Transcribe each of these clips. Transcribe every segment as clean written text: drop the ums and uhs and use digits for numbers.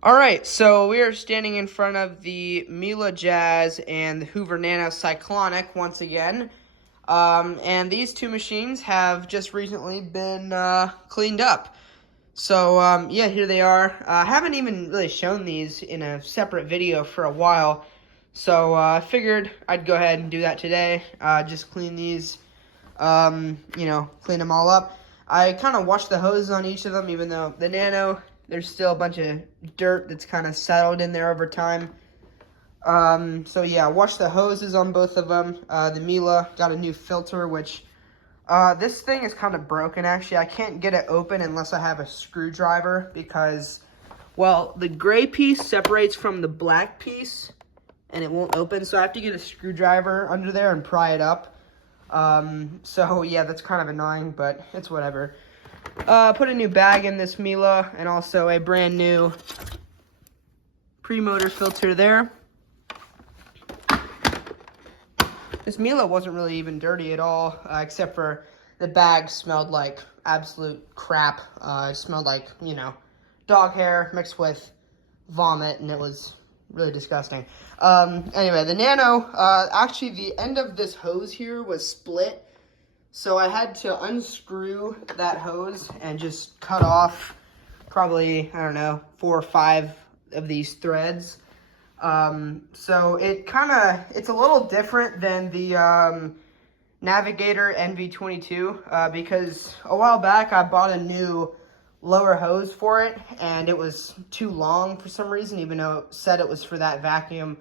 All right, so we are standing in front of the Miele Jazz and the Hoover Nano Cyclonic once again. And these two machines have just recently been cleaned up. So, yeah, here they are. I haven't even really shown these in a separate video for a while. So, I figured I'd go ahead and do that today. Just clean these, clean them all up. I kind of washed the hoses on each of them, even though the Nano, there's still a bunch of dirt that's kind of settled in there over time. So yeah, wash the hoses on both of them. The Miele got a new filter, which this thing is kind of broken actually. I can't get it open unless I have a screwdriver because, well, the gray piece separates from the black piece and it won't open. So I have to get a screwdriver under there and pry it up. So yeah, that's kind of annoying, but it's whatever. Put a new bag in this Miele and also a brand new pre-motor filter there. This Miele wasn't really even dirty at all, except for the bag smelled like absolute crap. It smelled like, dog hair mixed with vomit, and it was really disgusting. Anyway, the Nano, actually the end of this hose here was split, so I had to unscrew that hose and just cut off probably, I don't know, 4 or 5 of these threads. So it's a little different than the Navigator NV22 because a while back I bought a new lower hose for it and it was too long for some reason, even though it said it was for that vacuum.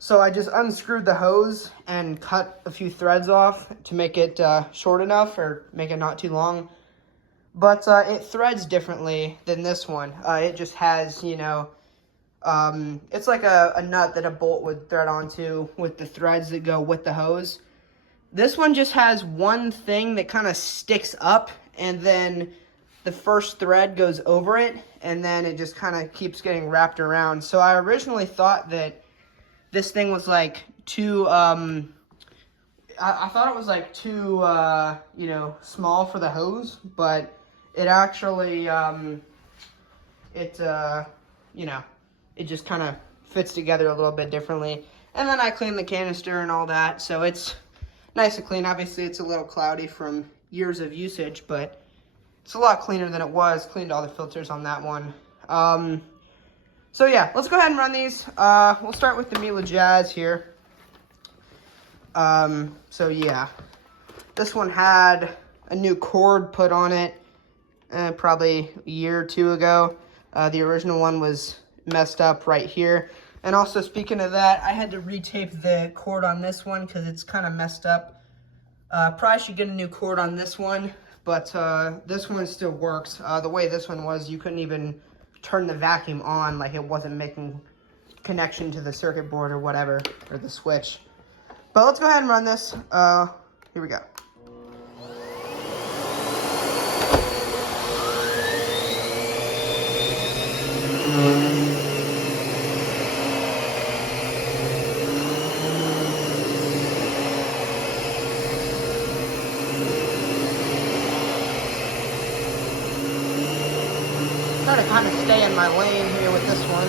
So I just unscrewed the hose and cut a few threads off to make it short enough or make it not too long. But it threads differently than this one. It just has, it's like a nut that a bolt would thread onto with the threads that go with the hose. This one just has one thing that kind of sticks up, and then the first thread goes over it, and then it just kind of keeps getting wrapped around. So I originally thought that this thing was like too, I thought it was like too, small for the hose, but it actually, it just kind of fits together a little bit differently. And then I cleaned the canister and all that, so it's nice and clean. Obviously, it's a little cloudy from years of usage, but it's a lot cleaner than it was. Cleaned all the filters on that one. So yeah, let's go ahead and run these. We'll start with the Miele Jazz here. So yeah, this one had a new cord put on it probably a year or two ago. The original one was messed up right here. And also, speaking of that, I had to retape the cord on this one because it's kind of messed up. Probably should get a new cord on this one, but this one still works. The way this one was, you couldn't even turn the vacuum on, like it wasn't making connection to the circuit board or whatever, or the switch. But let's go ahead and run this. Here we go. Try to kind of stay in my lane here with this one.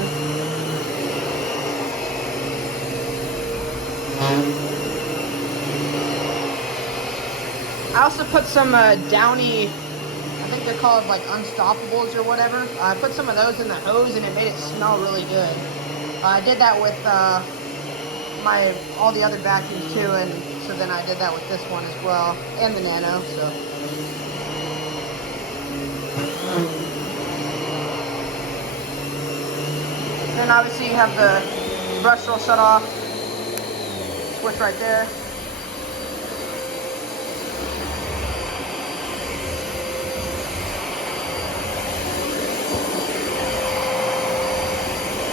I also put some Downy, I think they're called like Unstoppables or whatever. I put some of those in the hose and it made it smell really good. I did that with all the other vacuums too, and so then I did that with this one as well, and the Nano, so. And obviously you have the brush roll shut off switch right there.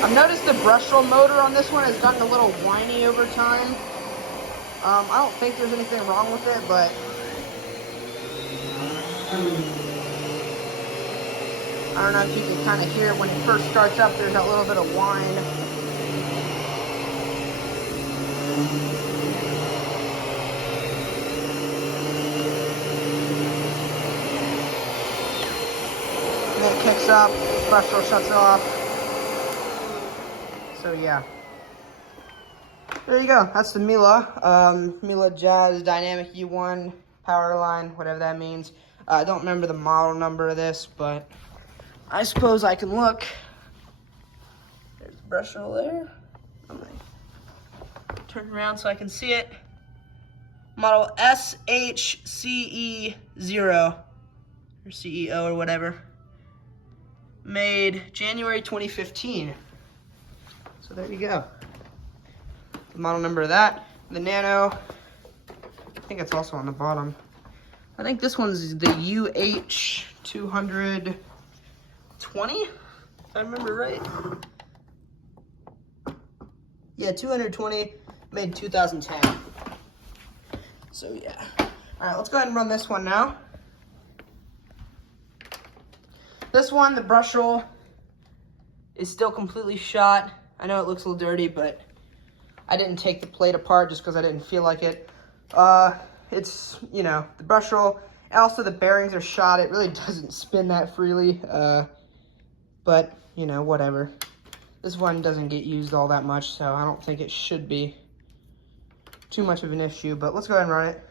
I've noticed the brush roll motor on this one has gotten a little whiny over time. I don't think there's anything wrong with it, but I don't know if you can kind of hear it when it first starts up. There's that little bit of whine. And then it kicks up, brush roll shuts it off. So yeah, there you go. That's the Miele Jazz Dynamic U1 power line, whatever that means. I don't remember the model number of this, but I suppose I can look. There's the brush roll there. I'm gonna turn around so I can see it. Model SHCE0 or CEO or whatever. Made January 2015. So there you go. The model number of that. The Nano, I think it's also on the bottom. I think this one's the UH220, if I remember right. Yeah, 220, made 2010. So yeah. All right, let's go ahead and run this one now. This one, the brush roll is still completely shot. I know it looks a little dirty, but I didn't take the plate apart just because I didn't feel like it. It's, you know, the brush roll, and also the bearings are shot. It really doesn't spin that freely, but, you know, whatever. This one doesn't get used all that much, so I don't think it should be too much of an issue, but let's go ahead and run it.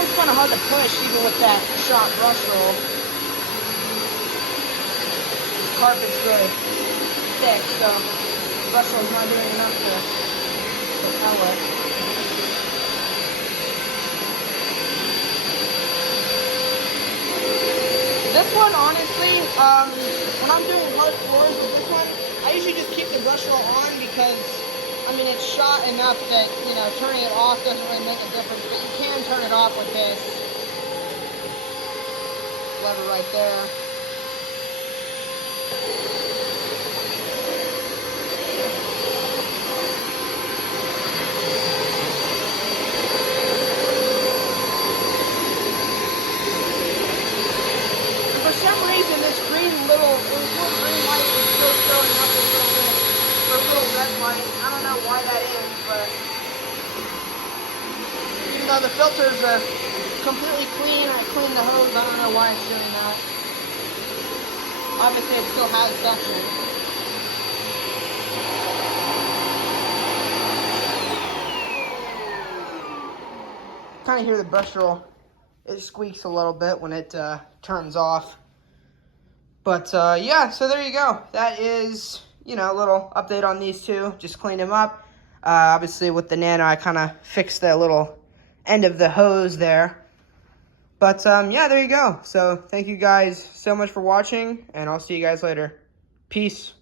It's kind of hard to push even with that shot brush roll. The carpet's really thick, so the brush roll's not doing enough to propel it. This one, honestly, when I'm doing hard floors with this one, I usually just keep the brush roll on because I mean, it's shot enough that, you know, turning it off doesn't really make a difference, but you can turn it off with this lever right there. And for some reason, this green little light is still showing up a little bit. A little red light. I don't know why that is, but even though the filters are completely clean, I cleaned the hose, I don't know why it's doing that. Obviously it still has suction. Kind of hear the brush roll. It squeaks a little bit when it turns off. But yeah, so there you go. That is, you know, a little update on these two. Just cleaned them up. Obviously, with the Nano, I kind of fixed that little end of the hose there. But, yeah, there you go. So, thank you guys so much for watching, and I'll see you guys later. Peace.